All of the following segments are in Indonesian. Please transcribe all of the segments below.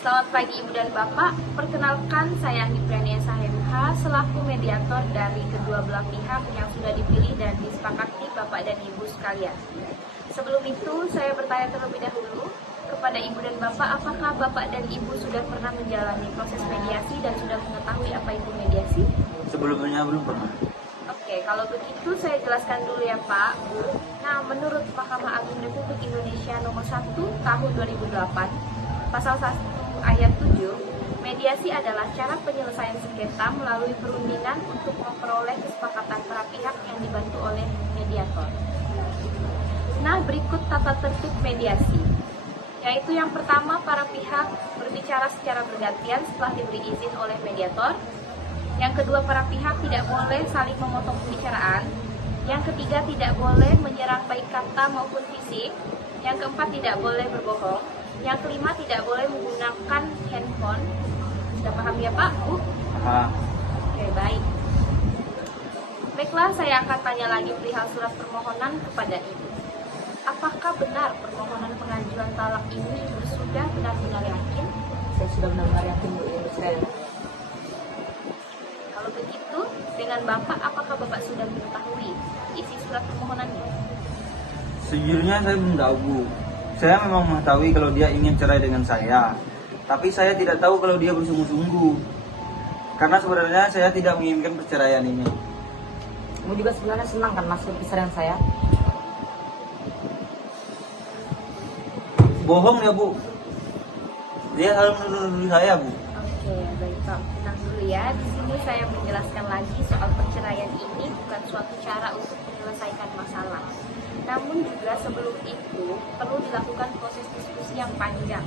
Selamat pagi Ibu dan Bapak, perkenalkan saya Anggi Prianiasa MH selaku mediator dari kedua belah pihak yang sudah dipilih dan disepakati Bapak dan Ibu sekalian. Sebelum itu, saya bertanya terlebih dahulu kepada Ibu dan Bapak, apakah Bapak dan Ibu sudah pernah menjalani proses mediasi dan sudah mengetahui apa itu mediasi? Sebelumnya belum pernah. Oke, kalau begitu saya jelaskan dulu ya Pak, Bu. Nah, menurut Mahkamah Agung Republik Indonesia nomor 1 tahun 2008, pasal 1 ayat 7, mediasi adalah cara penyelesaian sengketa melalui perundingan untuk memperoleh kesepakatan para pihak yang dibantu oleh mediator. Nah, berikut tata tertib mediasi, yaitu yang pertama, para pihak berbicara secara bergantian setelah diberi izin oleh mediator. Yang kedua, para pihak tidak boleh saling memotong pembicaraan. Yang ketiga, tidak boleh menyerang baik kata maupun fisik. Yang keempat, tidak boleh berbohong. Yang kelima, tidak boleh menggunakan handphone. Sudah paham ya Pak, Bu? Paham. Oke, baik. Baiklah, saya akan tanya lagi perihal surat permohonan kepada Ibu. Apakah benar permohonan pengajuan talak ini Ibu sudah benar-benar yakin? Saya sudah benar-benar yakin Bu, ya saya. Kalau begitu, dengan Bapak, apakah Bapak sudah mengetahui isi surat permohonannya? Sejujurnya saya belum tahu, Bu. Saya memang mengetahui kalau dia ingin cerai dengan saya. Tapi saya tidak tahu kalau dia bersungguh-sungguh. Karena sebenarnya saya tidak menginginkan perceraian ini. Kamu juga sebenarnya senang kan masuk perceraian saya? Bohong ya, Bu. Dia selalu menuduh saya, Bu. Oke, baik Pak. Tenang dulu ya. Di sini saya menjelaskan lagi soal perceraian ini bukan suatu cara untuk menyelesaikan masalah. Namun juga sebelum itu perlu dilakukan proses diskusi yang panjang.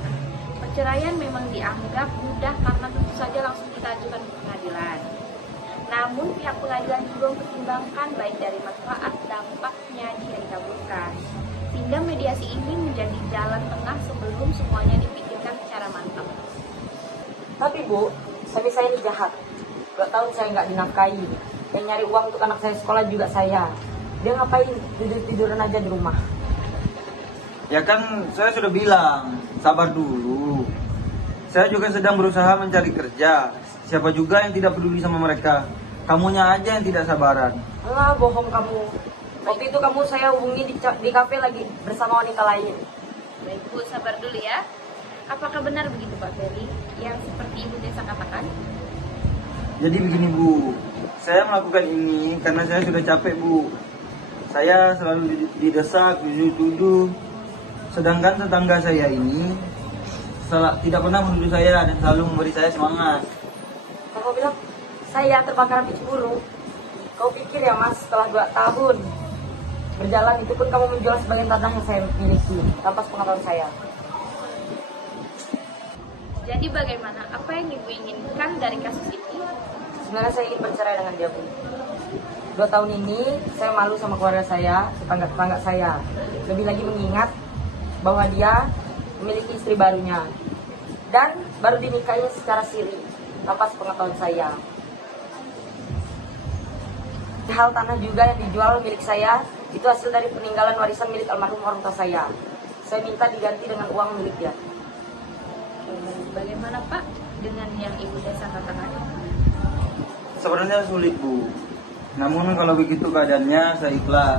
Perceraian memang dianggap mudah karena tentu saja langsung kita ajukan ke pengadilan. Namun pihak pengadilan juga mempertimbangkan baik dari manfaat dampaknya jika dikabulkan. Sehingga mediasi ini menjadi jalan tengah sebelum semuanya dipikirkan secara mantap. Tapi Bu, suami saya ini jahat. 2 tahun saya nggak dinafkahi. Yang nyari uang untuk anak saya sekolah juga saya. Dia ngapain tidur-tiduran aja di rumah? Ya kan saya sudah bilang, sabar dulu. Saya juga sedang berusaha mencari kerja. Siapa juga yang tidak peduli sama mereka? Kamunya aja yang tidak sabaran. Alah, bohong kamu. Waktu itu kamu saya hubungi di kafe lagi bersama wanita lain. Baik Bu, sabar dulu ya. Apakah benar begitu Pak Ferry yang seperti Ibu Desa katakan? Jadi begini, Bu. Saya melakukan ini karena saya sudah capek, Bu. Saya selalu didesak, dituduh. Sedangkan tetangga saya ini tidak pernah menuduh saya dan selalu memberi saya semangat. Kamu bilang, saya terbakar api cemburu. Kau pikir ya Mas, setelah 2 tahun berjalan itu pun kamu menjual sebagian tanah yang saya miliki tanpa sepengetahuan saya. Jadi bagaimana? Apa yang Ibu inginkan dari kasus ini? Sebenarnya saya ingin bercerai dengan dia, Bu. 2 tahun ini saya malu sama keluarga saya, tetangga-tetangga saya. Lebih lagi mengingat bahwa dia memiliki istri barunya dan baru dinikahi secara siri tanpa sepengetahuan saya. Hal tanah juga yang dijual milik saya itu hasil dari peninggalan warisan milik almarhum orang tua saya. Saya minta diganti dengan uang milik dia. Bagaimana Pak dengan yang Ibu Desa katakan? Sebenarnya sulit, Bu. Namun kalau begitu keadaannya, saya ikhlas.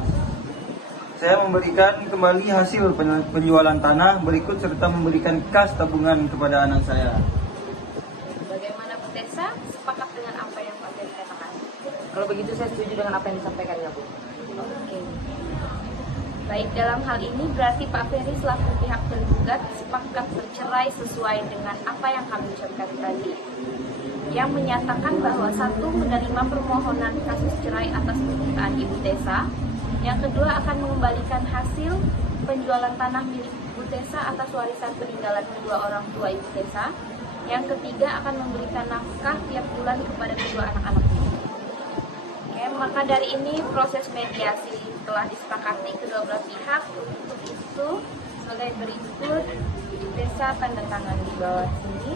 Saya memberikan kembali hasil penjualan tanah berikut serta memberikan kas tabungan kepada anak saya. Bagaimana Bu Desa? Sepakat dengan apa yang Pak Ferry katakan? Kalau begitu saya setuju dengan apa yang disampaikan ya, Bu. Oke. Baik, dalam hal ini berarti Pak Ferry selaku pihak tergugat sepakat bercerai sesuai dengan apa yang kami ucapkan tadi, yang menyatakan bahwa 1, menerima permohonan kasus cerai atas permintaan Ibu Desa. Yang kedua, akan mengembalikan hasil penjualan tanah milik Ibu Desa atas warisan peninggalan kedua orang tua Ibu Desa. Yang ketiga, akan memberikan nafkah tiap bulan kepada kedua anak-anaknya. Oke, maka dari ini proses mediasi telah disepakati kedua belah pihak. Untuk itu, sebagai berikut, Ibu Desa tanda tangan di bawah sini.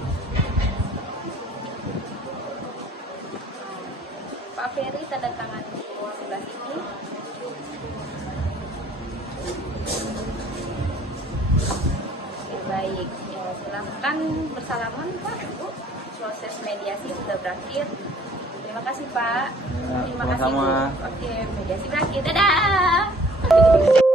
Pak Ferry tanda tangan di sebelah sini. Oke, baik. Ya, silahkan bersalaman Pak, Bu. Proses mediasi sudah berakhir. Terima kasih Pak. Ya, Terima kasih Bu. sama-sama. Oke, mediasi berakhir. Dadah.